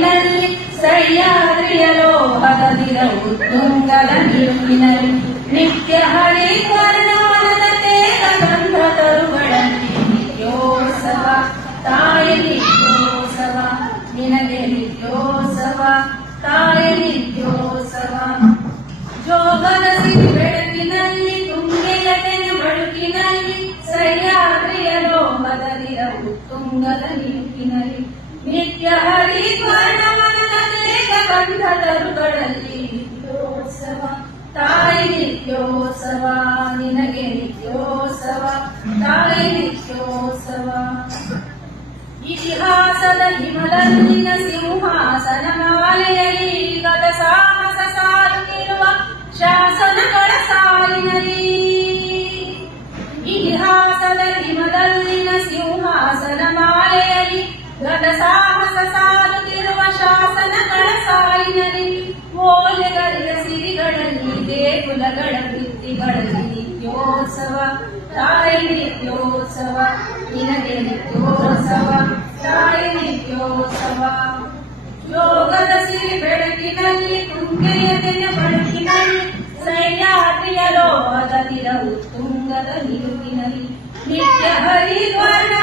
ಬೆಳಕಿನಲ್ಲಿ ಸಹ್ಯಾದ್ರಿಯ ಲೋಹದ ದಿರವು ತುಂಗದ ನಿಲುಕಿನಲ್ಲಿ ನಿತ್ಯ ಹರಿವರ್ಣವನದ ತೇಗ ಗಂಧ ತರುಗಳಲ್ಲಿ ನಿತ್ಯೋತ್ಸವ ತಾಯಿ ನಿತ್ಯೋತ್ಸವ ನಿನಗೆ ನಿತ್ಯೋತ್ಸವ ತಾಯಿ ನಿತ್ಯೋತ್ಸವ ಜೋಗದ ಸಿರಿ ಬೆಳಕಿನಲ್ಲಿ ತುಂಗೆಯ ತೆನೆ ಬಳುಕಿನಲ್ಲಿ ಸಹ್ಯಾದ್ರಿಯ ಲೋಹದ ದಿರವು ತುಂಗದ ನಿಲುಕಿನಲ್ಲಿ ನಿತ್ಯ ಹರಿವರ್ಣವನದ ತೇಗ ಗಂಧ ತರುಗಳಲ್ಲಿ ನಿತ್ಯೋತ್ಸವ ತಾಯಿ ನಿತ್ಯೋತ್ಸವ ನಿನಗೆ ನಿತ್ಯೋತ್ಸವ ತಾಯಿ ನಿತ್ಯೋತ್ಸವ ಇತಿಹಾಸದ ಹಿಮದಲ್ಲಿನ ಸಿಂಹಾಸನ ಮಾಲೆಯಲ್ಲಿ ಗತ ಸಾಹಸ ಸಾರುತ್ತಿರುವ ಶಾಸನಗಳ ಸಾಲಿನಲ್ಲಿ ಇತಿಹಾಸದ ಹಿಮದಲ್ಲಿನ ಸಿಂಹಾಸನ ಮಾಲೆಯಲ್ಲಿ ಗತ ಸಾಹಸ ಸಾರುತ್ತಿರುವ ಶಾಸನಗಳ ಸಾಲಿನಲ್ಲಿ ಓಲೆಗರಿಯ ಸಿರಿಗಳಲ್ಲಿ ದೇಗುಲಗಳ ಭಿತ್ತಿಗಳಲ್ಲಿ ನಿತ್ಯೋತ್ಸವ ತಾಯಿ ನಿತ್ಯೋತ್ಸವ ನಿನಗೆ ನಿತ್ಯೋತ್ಸವ ತಾಯಿ ನಿತ್ಯೋತ್ಸವ ಯೋಗದ ಸಿರಿ ಬೆಳಕಿನಲ್ಲಿ ತುಂಗೆಯ ತೆನೆ ಬಳುಕಿನಲ್ಲಿ ಸಹ್ಯಾದ್ರಿಯ ಲೋಹದ ದಿರವು ತುಂಗದ ನಿಲುಕಿನಲ್ಲಿ ನಿತ್ಯ ಹರಿವರ್ಣ